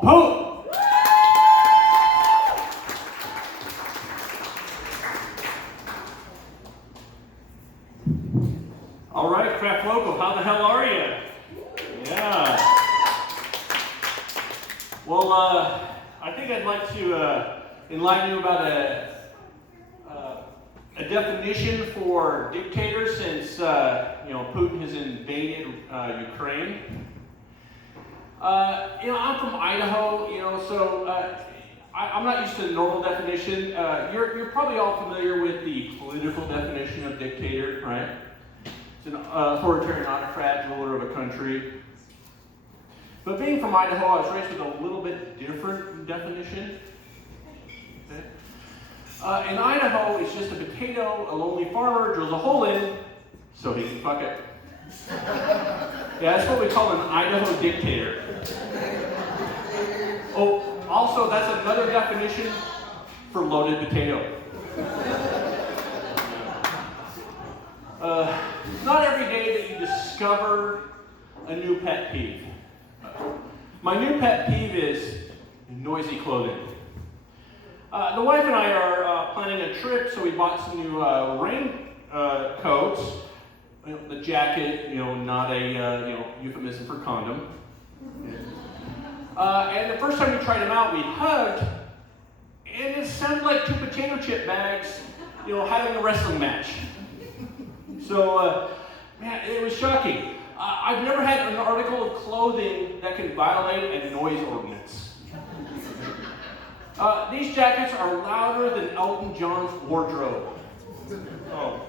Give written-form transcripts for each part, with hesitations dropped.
called poop. All right, Craft Local, how the hell are you? Yeah. Well, I think I'd like to enlighten you about a definition for dictator since Putin has invaded Ukraine. I'm from Idaho, so I'm not used to the normal definition. You're probably all familiar with the political definition of dictator, right? It's an authoritarian autocrat, ruler of a country. But being from Idaho, I was raised with a little bit different definition. Okay? In Idaho, it's just a potato, a lonely farmer drills a hole in so he can fuck it. Yeah, that's what we call an Idaho dictator. Oh, also, that's another definition for loaded potato. It's not every day that you discover a new pet peeve. My new pet peeve is noisy clothing. The wife and I are planning a trip, so we bought some new rain coats. The jacket, not a euphemism for condom. And the first time we tried them out, we hugged, and it sounded like two potato chip bags, having a wrestling match. So, man, it was shocking. I've never had an article of clothing that can violate a noise ordinance. These jackets are louder than Elton John's wardrobe. Oh.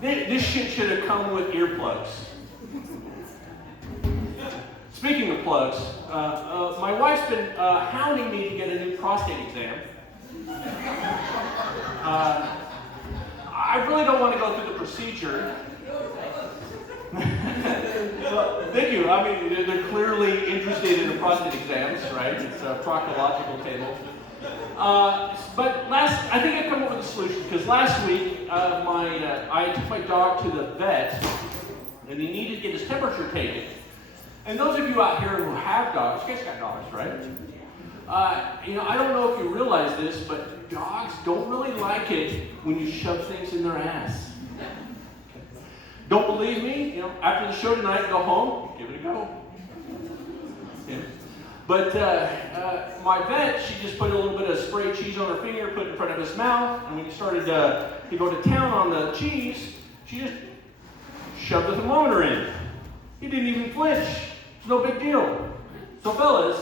This shit should have come with earplugs. Speaking of plugs, my wife's been hounding me to get a new prostate exam. I really don't want to go through the procedure. Well, thank you. I mean, they're clearly interested in the prostate exams, right? It's a proctological table. But I think I've come up with a solution because last week I took my dog to the vet and he needed to get his temperature taken. And those of you out here who have dogs, you guys got dogs, right? I don't know if you realize this, but dogs don't really like it when you shove things in their ass. Don't believe me? After the show tonight, go home, give it a go. Yeah. But my vet, she just put a little bit of sprayed cheese on her finger, put it in front of his mouth, and when he started to go to town on the cheese, she just shoved the thermometer in. He didn't even flinch. It's no big deal. So fellas,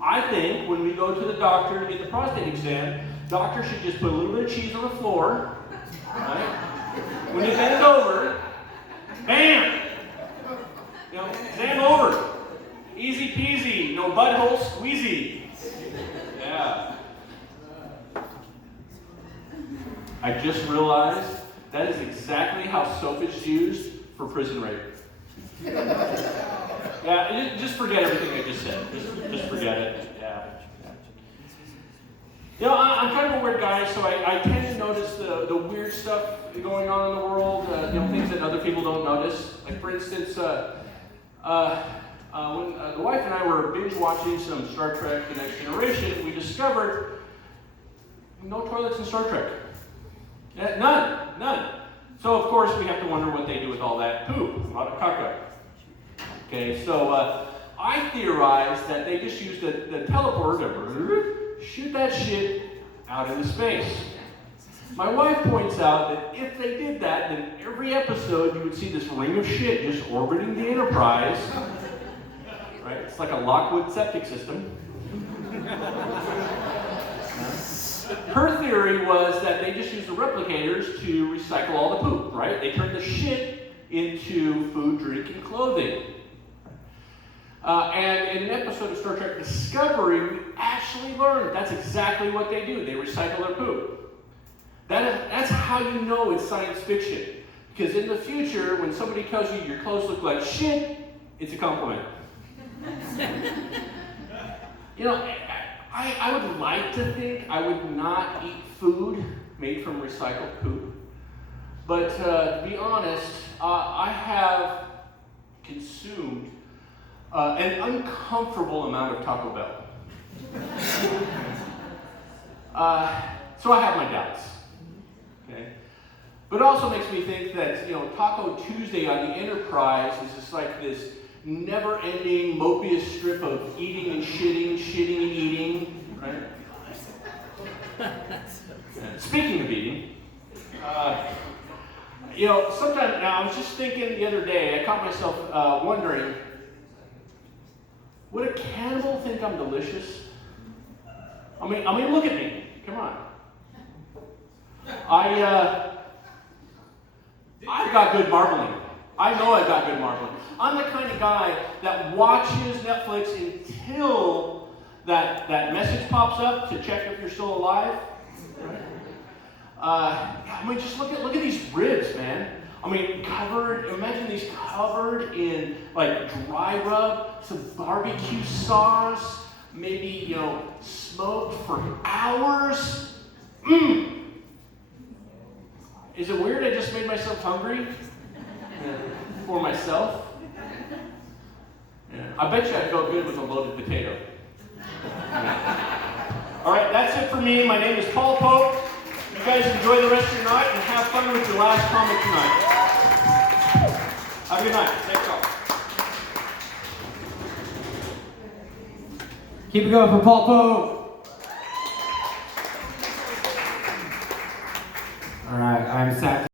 I think when we go to the doctor to get the prostate exam, doctor should just put a little bit of cheese on the floor, right? When you bend over, bam! Exam over. Easy peasy, no butthole squeezy. Yeah. I just realized that is exactly how soap is used for prison rape. Yeah, just forget everything I just said. Just forget it. Yeah. I'm kind of a weird guy, so I tend to notice the weird stuff going on in the world, things that other people don't notice. Like, for instance, when the wife and I were binge watching some Star Trek The Next Generation, we discovered no toilets in Star Trek. Yeah, none. So, of course, we have to wonder what they do with all that poop, a lot of caca. Okay, so I theorized that they just used the teleporter to shoot that shit out into space. My wife points out that if they did that, then every episode you would see this ring of shit just orbiting the Enterprise. Right? It's like a Lockwood septic system. Her theory was that they just used the replicators to recycle all the poop, right? They turned the shit into food, drink, and clothing. And in an episode of Star Trek Discovery, we actually learned that's exactly what they do. They recycle their poop. That's how you know it's science fiction. Because in the future, when somebody tells you your clothes look like shit, it's a compliment. I would like to think I would not eat food made from recycled poop. But to be honest, I have consumed an uncomfortable amount of Taco Bell. So I have my doubts. Okay? But it also makes me think that, Taco Tuesday on the Enterprise is just like this never-ending, mopious strip of eating and shitting, shitting and eating, right? Speaking of eating, sometimes now I was just thinking the other day, I caught myself wondering, would a cannibal think I'm delicious? I mean, look at me. Come on. I've got good marbling. I know I've got good marbling. I'm the kind of guy that watches Netflix until that message pops up to check if you're still alive. Just look at these ribs, man. Imagine these covered in like dry rub, some barbecue sauce, maybe, smoked for hours. Is it weird I just made myself hungry for myself? Yeah. I bet you I felt good with a loaded potato. All right, that's it for me. My name is Paul Pope. You guys enjoy the rest of your night and have fun with your last comic tonight. Have a good night. Thanks all. Keep it going for Paul Pope. All right, I'm Zach